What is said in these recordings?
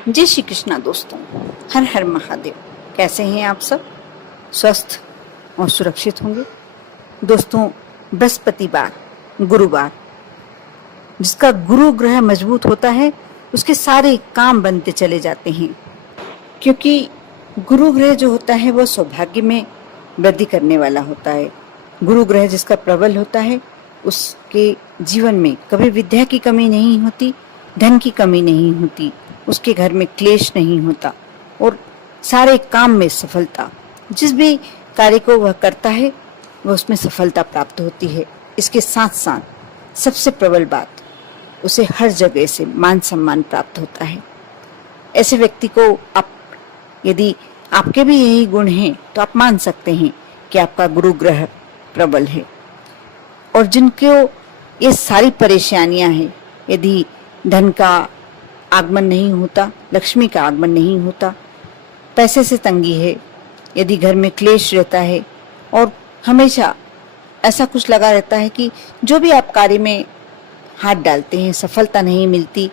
जय श्री कृष्णा दोस्तों, हर हर महादेव। कैसे हैं आप सब? स्वस्थ और सुरक्षित होंगे। दोस्तों, बृहस्पतिवार, गुरुवार, जिसका गुरु ग्रह मजबूत होता है उसके सारे काम बनते चले जाते हैं, क्योंकि गुरु ग्रह जो होता है वो सौभाग्य में वृद्धि करने वाला होता है। गुरु ग्रह जिसका प्रबल होता है उसके जीवन में कभी विद्या की कमी नहीं होती, धन की कमी नहीं होती, उसके घर में क्लेश नहीं होता और सारे काम में सफलता, जिस भी कार्य को वह करता है वह उसमें सफलता प्राप्त होती है। इसके साथ साथ सबसे प्रबल बात, उसे हर जगह से मान सम्मान प्राप्त होता है। ऐसे व्यक्ति को आप, यदि आपके भी यही गुण हैं तो आप मान सकते हैं कि आपका गुरु ग्रह प्रबल है। और जिनको ये सारी परेशानियां हैं, यदि धन का आगमन नहीं होता, लक्ष्मी का आगमन नहीं होता, पैसे से तंगी है, यदि घर में क्लेश रहता है और हमेशा ऐसा कुछ लगा रहता है कि जो भी आप कार्य में हाथ डालते हैं सफलता नहीं मिलती,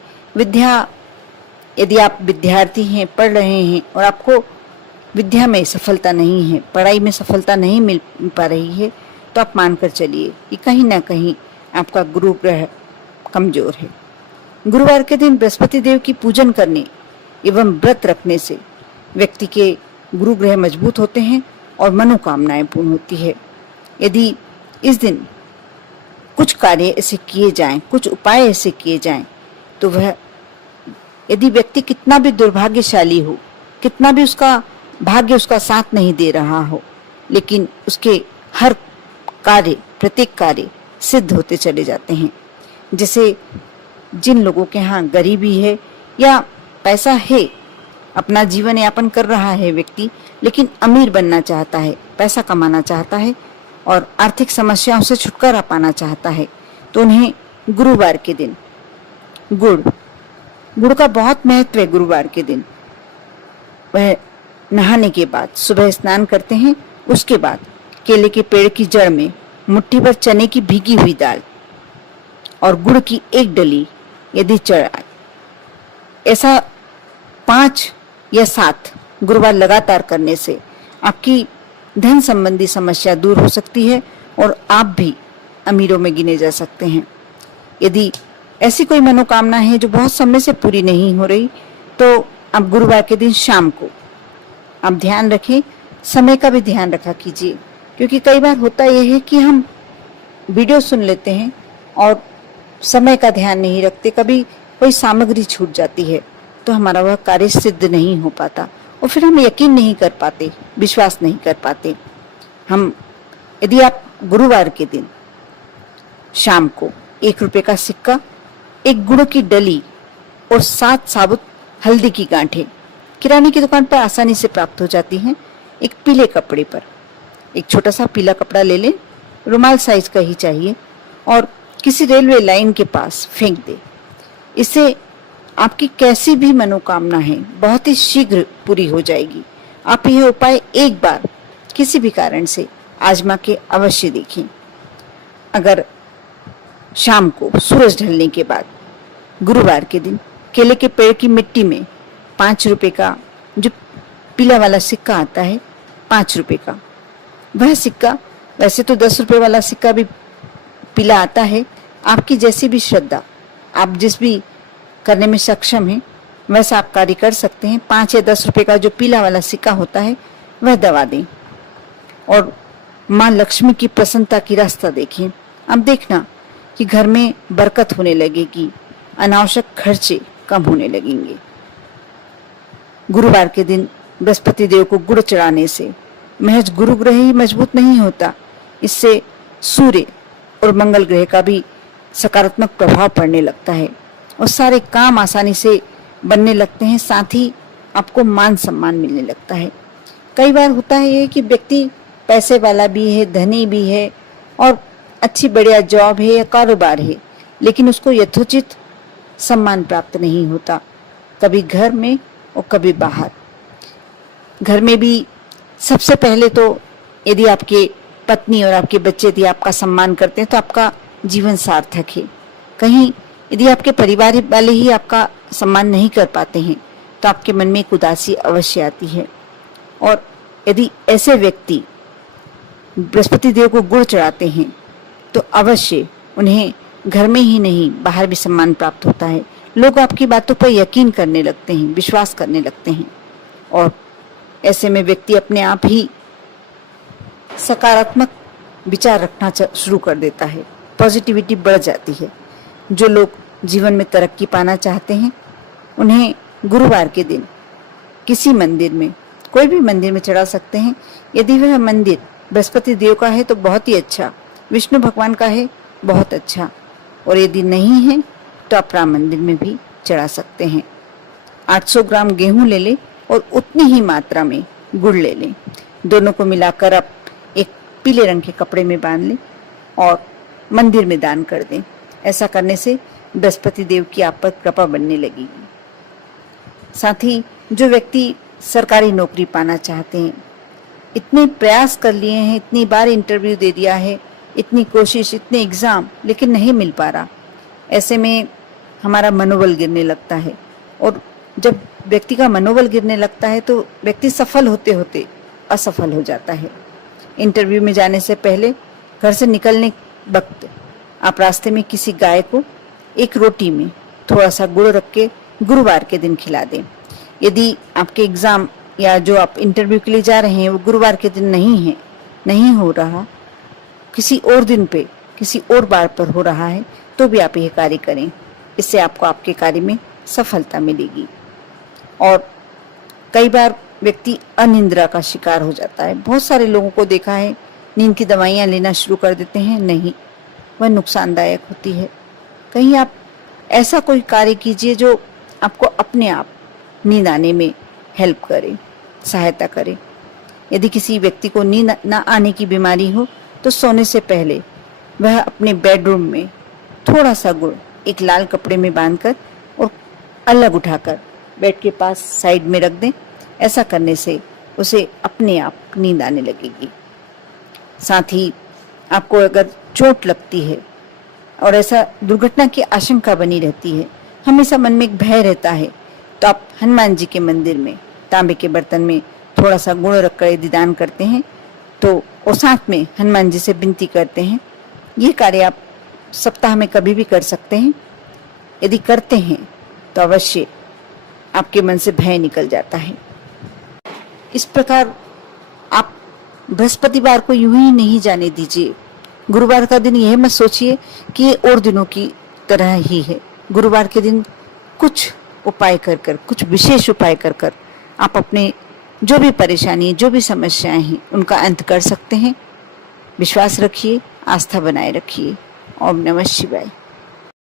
यदि आप विद्यार्थी हैं, पढ़ रहे हैं और आपको विद्या में सफलता नहीं है, पढ़ाई में सफलता नहीं मिल पा रही है, तो आप मानकर चलिए कि कहीं ना कहीं आपका गुरु ग्रह कमजोर है। गुरुवार के दिन बृहस्पति देव की पूजन करने एवं व्रत रखने से व्यक्ति के गुरु ग्रह मजबूत होते हैं और मनोकामनाएं पूर्ण होती है। यदि इस दिन कुछ कार्य ऐसे किए जाएं, कुछ उपाय ऐसे किए जाएं, तो वह, यदि व्यक्ति कितना भी दुर्भाग्यशाली हो, कितना भी उसका भाग्य उसका साथ नहीं दे रहा हो, लेकिन उसके हर कार्य, प्रत्येक कार्य सिद्ध होते चले जाते हैं। जैसे जिन लोगों के यहाँ गरीबी है या पैसा है, अपना जीवन यापन कर रहा है व्यक्ति, लेकिन अमीर बनना चाहता है, पैसा कमाना चाहता है और आर्थिक समस्याओं से छुटकारा पाना चाहता है, तो उन्हें गुरुवार के दिन गुड़ का बहुत महत्व है। गुरुवार के दिन वह नहाने के बाद सुबह स्नान करते हैं, उसके बाद केले के पेड़ की जड़ में मुट्ठी भर चने की भीगी हुई दाल और गुड़ की एक डली यदि चढ़ाए, ऐसा 5 या 7 गुरुवार लगातार करने से आपकी धन संबंधी समस्या दूर हो सकती है और आप भी अमीरों में गिने जा सकते हैं। यदि ऐसी कोई मनोकामना है जो बहुत समय से पूरी नहीं हो रही, तो आप गुरुवार के दिन शाम को आप ध्यान रखें, समय का भी ध्यान रखा कीजिए, क्योंकि कई बार होता यह है कि हम वीडियो सुन लेते हैं और समय का ध्यान नहीं रखते, कभी कोई सामग्री छूट जाती है तो हमारा वह कार्य सिद्ध नहीं हो पाता और फिर हम यकीन नहीं कर पाते, विश्वास नहीं कर पाते। यदि आप गुरुवार के दिन शाम को 1 रुपए का सिक्का, 1 गुड़ की डली और 7 साबुत हल्दी की गांठें किराने की दुकान पर आसानी से प्राप्त हो जाती हैं, एक पीले कपड़े पर, एक छोटा सा पीला कपड़ा ले लें, रुमाल साइज का ही चाहिए, और किसी रेलवे लाइन के पास फेंक दे। इससे आपकी कैसी भी मनोकामना है बहुत ही शीघ्र पूरी हो जाएगी। आप यह उपाय एक बार किसी भी कारण से आजमा के अवश्य देखें। अगर शाम को सूरज ढलने के बाद गुरुवार के दिन केले के पेड़ की मिट्टी में 5 रुपए का जो पीला वाला सिक्का आता है, 5 रुपए का, वह सिक्का, वैसे तो 10 रुपए वाला सिक्का भी पीला आता है, आपकी जैसी भी श्रद्धा, आप जिस भी करने में सक्षम हैं वैसा आप कार्य कर सकते हैं। 5 या 10 रुपए का जो पीला वाला सिक्का होता है वह दबा दें और माँ लक्ष्मी की प्रसन्नता की रास्ता देखें। अब देखना कि घर में बरकत होने लगेगी, अनावश्यक खर्चे कम होने लगेंगे। गुरुवार के दिन बृहस्पति देव को गुड़ चढ़ाने से महज गुरु ग्रह ही मजबूत नहीं होता, इससे सूर्य और मंगल ग्रह का भी सकारात्मक प्रभाव पड़ने लगता है और सारे काम आसानी से बनने लगते हैं, साथ ही आपको मान सम्मान मिलने लगता है। कई बार होता है ये कि व्यक्ति पैसे वाला भी है, धनी भी है और अच्छी बढ़िया जॉब है या कारोबार है, लेकिन उसको यथोचित सम्मान प्राप्त नहीं होता, कभी घर में और कभी बाहर। घर में भी सबसे पहले तो यदि आपके पत्नी और आपके बच्चे यदि आपका सम्मान करते हैं तो आपका जीवन सार्थक है। कहीं यदि आपके परिवार वाले ही आपका सम्मान नहीं कर पाते हैं तो आपके मन में एक उदासी अवश्य आती है। और यदि ऐसे व्यक्ति बृहस्पति देव को गुड़ चढ़ाते हैं तो अवश्य उन्हें घर में ही नहीं बाहर भी सम्मान प्राप्त होता है। लोग आपकी बातों पर यकीन करने लगते हैं, विश्वास करने लगते हैं और ऐसे में व्यक्ति अपने आप ही सकारात्मक विचार रखना शुरू कर देता है, पॉजिटिविटी बढ़ जाती है। जो लोग जीवन में तरक्की पाना चाहते हैं उन्हें गुरुवार के दिन किसी मंदिर में, कोई भी मंदिर में चढ़ा सकते हैं। यदि वह मंदिर बृहस्पति देव का है तो बहुत ही अच्छा, विष्णु भगवान का है बहुत अच्छा, और यदि नहीं है तो आप राम मंदिर में भी चढ़ा सकते हैं। 800 ग्राम गेहूं ले लें और उतनी ही मात्रा में गुड़ ले लें। दोनों को मिलाकर आप एक पीले रंग के कपड़े में बांध लें और मंदिर में दान कर दें। ऐसा करने से बृहस्पति देव की आप पर कृपा बनने लगेगी। साथ ही जो व्यक्ति सरकारी नौकरी पाना चाहते हैं, इतने प्रयास कर लिए हैं, इतनी बार इंटरव्यू दे दिया है, इतनी कोशिश, इतने एग्जाम, लेकिन नहीं मिल पा रहा। ऐसे में हमारा मनोबल गिरने लगता है और जब व्यक्ति का मनोबल गिरने लगता है तो व्यक्ति सफल होते होते असफल हो जाता है। इंटरव्यू में जाने से पहले घर से निकलने वक्त आप रास्ते में किसी गाय को एक रोटी में थोड़ा सा गुड़ रख के गुरुवार के दिन खिला दें। यदि आपके एग्जाम या जो आप इंटरव्यू के लिए जा रहे हैं वो गुरुवार के दिन नहीं हो रहा, किसी और दिन पे, किसी और बार पर हो रहा है, तो भी आप यह कार्य करें। इससे आपको आपके कार्य में सफलता मिलेगी। और कई बार व्यक्ति अनिद्रा का शिकार हो जाता है। बहुत सारे लोगों को देखा है, नींद की दवाइयाँ लेना शुरू कर देते हैं, नहीं, वह नुकसानदायक होती है। कहीं आप ऐसा कोई कार्य कीजिए जो आपको अपने आप नींद आने में हेल्प करे, सहायता करे। यदि किसी व्यक्ति को नींद न आने की बीमारी हो तो सोने से पहले वह अपने बेडरूम में थोड़ा सा गुड़ एक लाल कपड़े में बांधकर और अलग उठाकर बेड के पास साइड में रख दें। ऐसा करने से उसे अपने आप नींद आने लगेगी। साथ ही आपको अगर चोट लगती है और ऐसा दुर्घटना की आशंका बनी रहती है, हमेशा मन में एक भय रहता है, तो आप हनुमान जी के मंदिर में तांबे के बर्तन में थोड़ा सा गुड़ रखकर यदि दान करते हैं तो और साथ में हनुमान जी से विनती करते हैं। ये कार्य आप सप्ताह में कभी भी कर सकते हैं। यदि करते हैं तो अवश्य आपके मन से भय निकल जाता है। इस प्रकार आप बृहस्पतिवार को यूं ही नहीं जाने दीजिए। गुरुवार का दिन यह मत सोचिए कि ये और दिनों की तरह ही है। गुरुवार के दिन कुछ उपाय कर कर, कुछ विशेष उपाय कर कर आप अपने जो भी परेशानी, जो भी समस्याएं हैं, उनका अंत कर सकते हैं। विश्वास रखिए, आस्था बनाए रखिए। ओम नमः शिवाय।